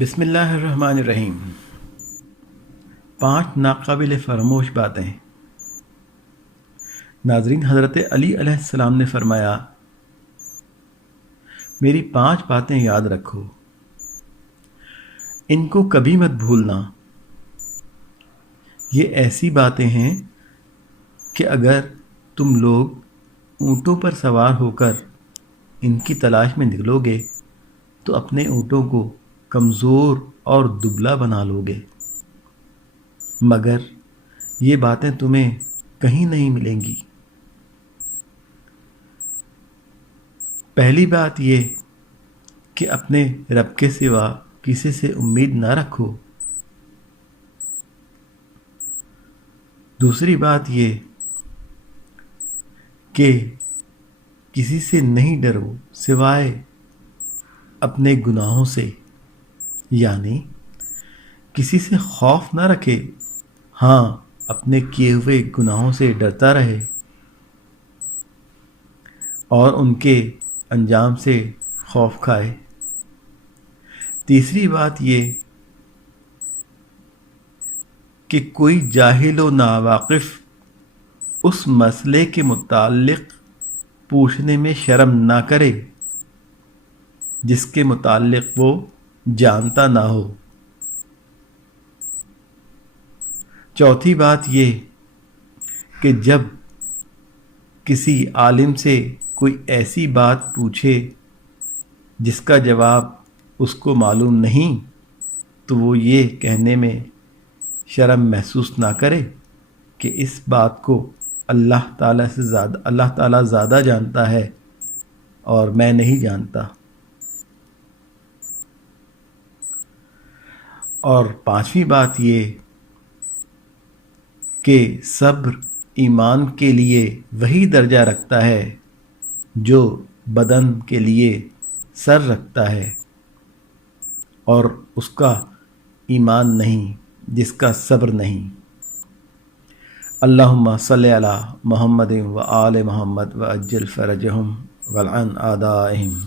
بسم اللہ الرحمن الرحیم۔ 5 ناقابل فراموش باتیں۔ ناظرین، حضرت علی علیہ السلام نے فرمایا، میری 5 باتیں یاد رکھو، ان کو کبھی مت بھولنا۔ یہ ایسی باتیں ہیں کہ اگر تم لوگ اونٹوں پر سوار ہو کر ان کی تلاش میں نکلو گے تو اپنے اونٹوں کو کمزور اور دبلا بنا لو گے، مگر یہ باتیں تمہیں کہیں نہیں ملیں گی۔ پہلی بات یہ کہ اپنے رب کے سوا کسی سے امید نہ رکھو۔ دوسری بات یہ کہ کسی سے نہیں ڈرو سوائے اپنے گناہوں سے، یعنی کسی سے خوف نہ رکھے، ہاں اپنے کیے ہوئے گناہوں سے ڈرتا رہے اور ان کے انجام سے خوف کھائے۔ تیسری بات یہ کہ کوئی جاہل و ناواقف اس مسئلے کے متعلق پوچھنے میں شرم نہ کرے جس کے متعلق وہ جانتا نہ ہو۔ چوتھی بات یہ کہ جب کسی عالم سے کوئی ایسی بات پوچھے جس کا جواب اس کو معلوم نہیں تو وہ یہ کہنے میں شرم محسوس نہ کرے کہ اس بات کو اللہ تعالیٰ زیادہ جانتا ہے اور میں نہیں جانتا۔ اور 5ویں بات یہ کہ صبر ایمان کے لیے وہی درجہ رکھتا ہے جو بدن کے لیے سر رکھتا ہے، اور اس کا ایمان نہیں جس کا صبر نہیں۔ اللہم صلی علی محمد و آل محمد وعجل فرجہم والعن اعدائہم۔